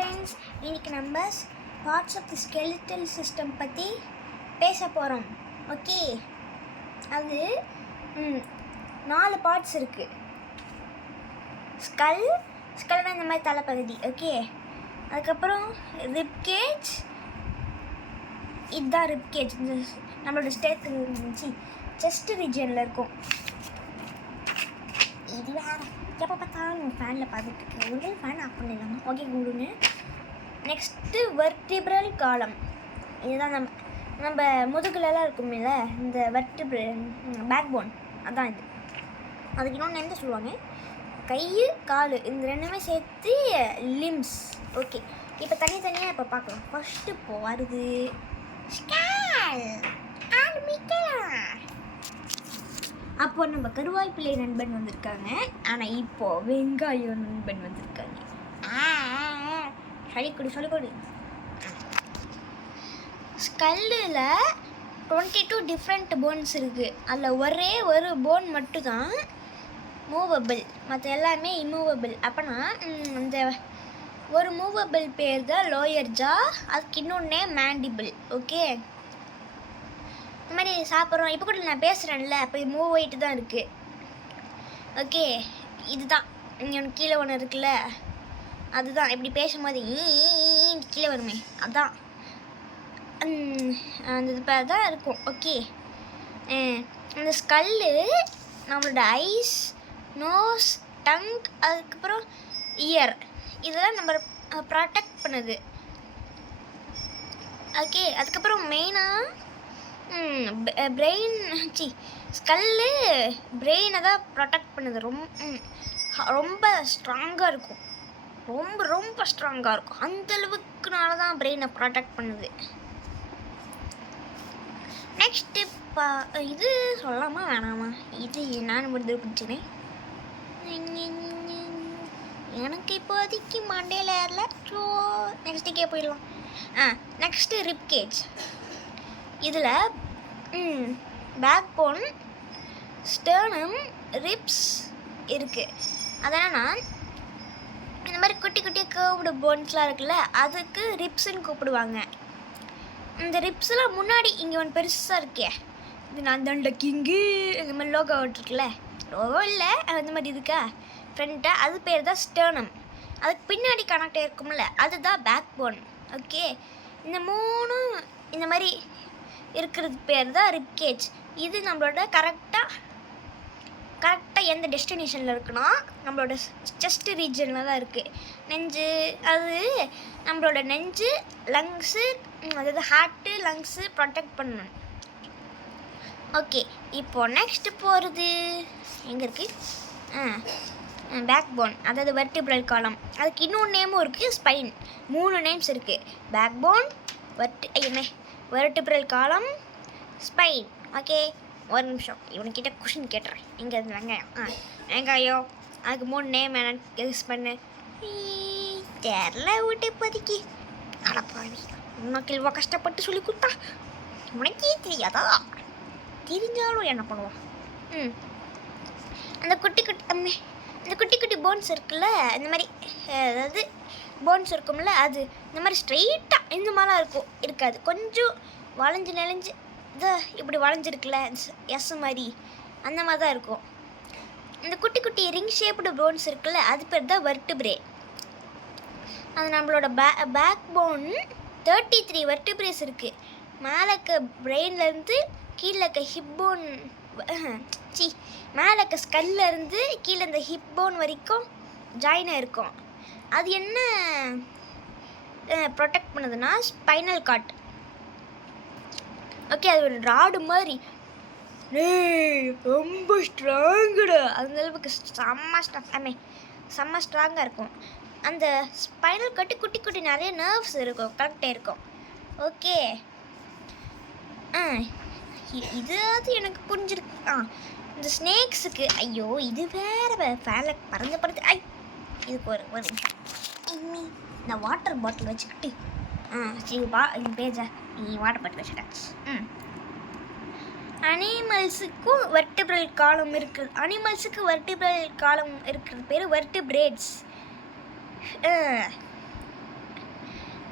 Friends, இன்றைக்கி நம்ம parts of the skeletal system பற்றி பேச போகிறோம். ஓகே, அது 4 பார்ட்ஸ் இருக்குது. ஸ்கல்னா இந்த மாதிரி தலைப்பகுதி. ஓகே, அதுக்கப்புறம் ரிப்கேஜ். இதுதான் ரிப்கேஜ். நம்மளோட செஸ்ட் ரீஜனில் இருக்கும். இது வேறு எப்போ பார்த்தாலும் ஃபேனில் பார்த்துட்டு இருக்கேன். ஒரு ஃபேன் ஆஃப் பண்ணிடலாமா? ஓகே, கொடுங்க. நெக்ஸ்ட்டு வெர்டிப்ரல் காலம். இதுதான் நம்ம முதுகுலலாம் இருக்கும்ல, இந்த பேக் போன். அதான் இது. அதுக்கு இன்னொன்று என்ன சொல்லுவாங்க, கை கால், இந்த ரெண்டுமே சேர்த்து லிம்ஸ். ஓகே, இப்போ தனித்தனியாக இப்போ பார்க்கலாம். ஃபஸ்ட்டு இப்போ வருது ஆரம்பிக்கலாம். அப்போ நம்ம கருவாய்ப்பிள்ளை நண்பன் வந்திருக்காங்க, ஆனால் இப்போ வெங்காய நண்பன் வந்திருக்காங்க. சொல்லிக்கொடு. ஸ்கல்லில் 22 டிஃப்ரெண்ட் போன்ஸ் இருக்குது. அதில் ஒரே ஒரு போன் மட்டும்தான் மூவபிள், மற்ற எல்லாமே இம்மூவபிள். அப்போனா அந்த ஒரு மூவபிள் பேர் தான் லோயர் ஜா, அதுக்கு இன்னொன்னே மேண்டிபிள். ஓகே, இந்த மாதிரி சாப்பிட்றோம். இப்போ கூட நான் பேசுகிறேன்ல, அப்போ மூவ் ஆகிட்டு தான் இருக்குது. ஓகே, இதுதான் இங்கே ஒன்று கீழே ஒன்று இருக்குல்ல, அதுதான் இப்படி பேசும்போது கீழே வருமே, அதுதான் அந்த இப்போ தான் இருக்கும். ஓகே, அந்த ஸ்கல்லு நம்மளோட ஐஸ், நோஸ், டங், அதுக்கப்புறம் இயர், இதெல்லாம் நம்ம ப்ரொடெக்ட் பண்ணுது. ஓகே, அதுக்கப்புறம் மெயினாக ஸ்கல்லு பிரெயினை தான் ப்ரொடெக்ட் பண்ணுது. ரொம்ப ஸ்ட்ராங்காக இருக்கும். ரொம்ப ஸ்ட்ராங்காக இருக்கும். அந்தளவுக்குனால தான் பிரெயினை ப்ரொடெக்ட் பண்ணுது. நெக்ஸ்ட்டு இது சொல்லலாமா வேணாமா? இது நான் முடிஞ்சு பிடிச்சினேன். எனக்கு இப்போதைக்கு மண்டேல ஏறல. ஸோ நெக்ஸ்ட்டுக்கே போயிடலாம். Next ribcage. இதில் பேக் போன், ஸ்டர்னம், ரிப்ஸ் இருக்குது. அதனால் இந்த மாதிரி குட்டி கேர்வ்டு போன்ஸ்லாம் இருக்குல்ல, அதுக்கு ரிப்ஸுன்னு கூப்பிடுவாங்க. இந்த ரிப்ஸ்லாம் முன்னாடி இங்கே ஒன்று பெருசாக இருக்கே, இது நான் தண்ட கிங்கு இந்த மாதிரி லோகோ இருக்குல்ல, லோகோ இல்லை அந்த மாதிரி இருக்கா ஃப்ரெண்ட்டாக, அது பேர் தான் ஸ்டர்னம். அதுக்கு பின்னாடி கனெக்ட் இருக்கும்ல, அதுதான் பேக் போன். ஓகே, இந்த 3 இந்த மாதிரி இருக்கிறது பேர் தான் ரிப்கேஜ். இது நம்மளோட கரெக்டாக எந்த டெஸ்டினேஷனில் இருக்குன்னா நம்மளோட செஸ்ட் ரீஜனில் தான் இருக்குது. நெஞ்சு, அது நம்மளோட நெஞ்சு, லங்ஸு, அதாவது ஹார்ட்டு, லங்ஸு ப்ரொடெக்ட் பண்ணணும். ஓகே, இப்போது நெக்ஸ்ட்டு போகிறது எங்கே இருக்குது? பேக் போன், அதாவது வெர்டிப்ரல் காலம். அதுக்கு இன்னொரு நேமும் இருக்குது, ஸ்பைன். 3 நேம்ஸ் இருக்குது. பேக் போன், வெர்டிப்ரல் காலம், ஸ்பைன். ஓகே, ஒரு நிமிஷம், இவனுக்கிட்ட கொஷின் கேட்டுறேன். எங்கே இருந்து வெங்காயம், அதுக்கு 3 நேம் என்னன்னு கெஸ் பண்ணு. தெரில விட்டு இப்போதைக்கு. அடப்பாவி, உனக்கு இவ்வளோ கஷ்டப்பட்டு சொல்லி கொடுத்தா உனக்கே தெரியாதா? தெரிஞ்சாலும் என்ன பண்ணுவான்? அந்த குட்டி போன்ஸ் இருக்குல்ல, இந்த மாதிரி அதாவது போன்ஸ் இருக்கும்ல, அது இந்த மாதிரி ஸ்ட்ரெயிட்டாக இந்த மாதிரிலாம் இருக்காது. கொஞ்சம் வளைஞ்சு நெளிஞ்சு இது இப்படி வளைஞ்சிருக்குல்ல, எஸ் மாதிரி, அந்த மாதிரி தான் இருக்கும். இந்த குட்டி ரிங் ஷேப்டு போன்ஸ் இருக்குல்ல, அது பேர் தான் வெர்டிப்ரே. அது நம்மளோட பேக் போன் 33 வெர்டிப்ரேஸ் இருக்குது. மேலே இருக்க பிரெயின்லேருந்து கீழே இருக்க ஹிப் போன், மேலே இருக்க ஸ்கல்லேருந்து கீழே இந்த ஹிப் போன் வரைக்கும் ஜாயின் ஆகிருக்கும். அது என்ன ப்ரொடெக்ட் பண்ணுதுன்னா ஸ்பைனல் கார்ட். ஓகே, அது ஒரு ராடு மாதிரி ரொம்ப ஸ்ட்ராங்குடா, அந்த அளவுக்கு செம்ம ஸ்ட்ராங்காக இருக்கும். அந்த ஸ்பைனல் கார்ட்டு குட்டி நிறைய நர்வ்ஸ் இருக்கும், கரெக்டாக இருக்கும். ஓகே, இதாவது எனக்கு புரிஞ்சிருக்கு. இந்த ஸ்னேக்ஸுக்கு, ஐயோ இது வேறு ஃபேனில் பறந்து இதுக்கு ஒரு நிமிஷம். நான் வாட்டர் பாட்டில் வச்சுக்கிட்டு பேஜா நீ வாட்டர் பாட்டில் வச்சுட்டேன். அனிமல்ஸுக்கும் வெர்டிப்ரல் காலம் இருக்குது. அனிமல்ஸுக்கு வெர்டிப்ரல் காலம் இருக்கிறது பேர் வெர்டிப்ரேட்ஸ்.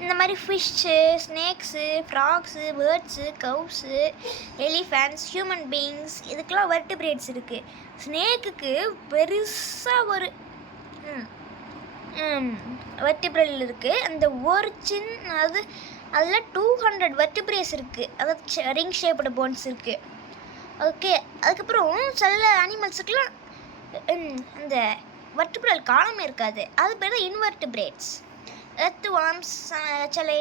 இந்த மாதிரி fish, snakes, frogs, birds, cows, elephants, human beings இதுக்கெல்லாம் வெர்டிபிரேட்ஸ் இருக்குது. ஸ்னேக்குக்கு பெருசாக ஒரு வெர்டிபிரல் இருக்குது. அந்த ஒரு சின்ன அதில் 200 வெர்டிபிரேஸ் இருக்குது. அதாவது ரிங் ஷேப்போட போன்ஸ் இருக்குது. ஓகே, அதுக்கப்புறம் சில அனிமல்ஸுக்கெலாம் அந்த வெர்டிபிரல் காலமே இருக்காது. அது பேர் தான் இன்வெர்டிபிரேட்ஸ். எர்த் வார்ம்ஸ், சில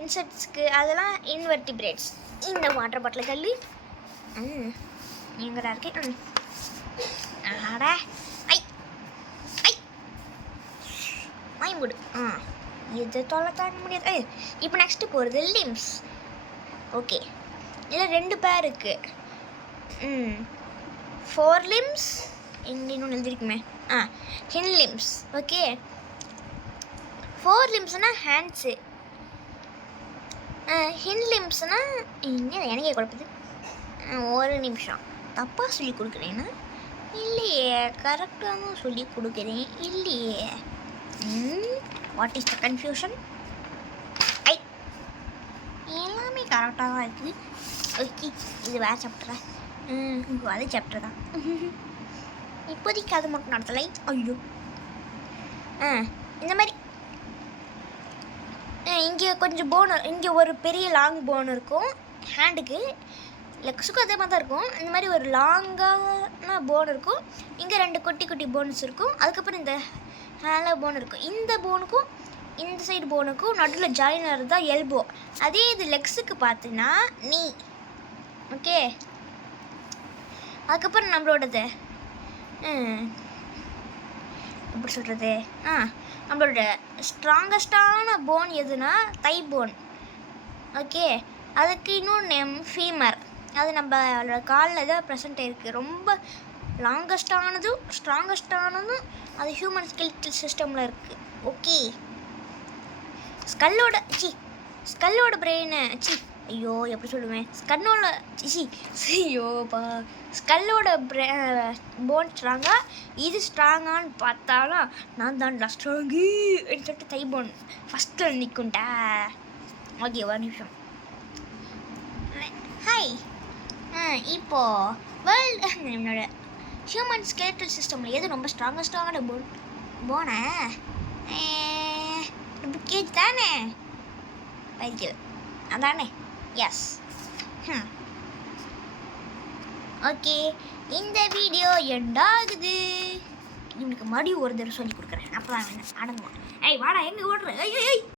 இன்செக்ட்ஸ்க்கு அதெல்லாம் இன்வெர்டிபிரேட்ஸ். இந்த வாட்டர் பாட்டில் தள்ளி எங்கடா இருக்கு? ஆடா ஐ ஐ மூடு. இது தொலை தாங்க முடியாது. இப்போ நெக்ஸ்ட்டு போகிறது லிம்ஸ். ஓகே, இதில் 2 பேர் இருக்குது. 4 limbs இங்கே இன்னொன்று எழுதிருக்குமே. Hind limbs. ஓகே, 4 லிம்ஸ்னால் ஹேண்ட்ஸு. ஹின் லிம்ஸ்னால் இங்கே எனக்கே குழப்பது. ஒரு நிமிஷம், தப்பாக சொல்லி கொடுக்குறேன்னா இல்லையே, கரெக்டாக தான் சொல்லி கொடுக்குறேன் இல்லையே. What is the confusion? எல்லாமே கரெக்டாக தான் இருக்குது. ஓகே, இது வேறு சாப்டரா? அது சாப்டர் தான். இப்போதைக்கு அது மட்டும் நடத்தலை. ஐயோ, இந்த மாதிரி இங்கே கொஞ்சம் போன், இங்கே ஒரு பெரிய லாங் போன் இருக்கும். ஹேண்டுக்கு லெக்ஸுக்கும் அதே மாதிரி தான் இருக்கும். இந்த மாதிரி ஒரு லாங்கான போன் இருக்கும். இங்கே 2 குட்டி குட்டி போன்ஸ் இருக்கும். அதுக்கப்புறம் இந்த ஹேல போன் இருக்கும். இந்த போனுக்கும் இந்த சைடு போனுக்கும் நடுவில் ஜாயினர் தான் எல்போ. அதே இது லெக்ஸுக்கு பார்த்தீங்கன்னா நீ. ஓகே, அதுக்கப்புறம் நம்மளோடது எப்படி சொல்கிறது, நம்மளோட ஸ்ட்ராங்கஸ்டான போன் எதுனா தை போன். ஓகே, அதுக்கு இன்னொரு நேம் ஃபீமர். அது நம்மளோட காலில் தான் ப்ரெசென்ட் இருக்குது. ரொம்ப லாங்கஸ்டானதும் ஸ்ட்ராங்கஸ்டானதும் அது ஹியூமன் ஸ்கெலிட்டல் சிஸ்டமில் இருக்குது. ஓகே, ஸ்கல்லோட பிரெயினை ஐயோ எப்படி சொல்லுவேன், ஸ்கல்லோட போன் ஸ்ட்ராங்கா, இது ஸ்ட்ராங்கான்னு பார்த்தாலும் நான் தான்டா ஸ்ட்ராங்கு சொல்லிட்டு தை போன் ஃபஸ்ட்டில் நிற்கும்டா. ஓகே, ஒரு நிமிஷம். ஹாய், இப்போது வேர்ல்டு என்னோட ஹியூமன் ஸ்கெலிட்டல் சிஸ்டமில் எது ரொம்ப ஸ்ட்ராங்கஸ்டான போனை? கேஜ் தானே, பைக்கில் அதானே? எஸ். ஓகே, இந்த வீடியோ எண்டாகுது. இவனுக்கு மறுபடியும் ஒரு தடவை சொல்லி கொடுக்குறேன், அப்போ தான் வேணும் அடங்குவான். வாடா, எங்கே ஓடுற?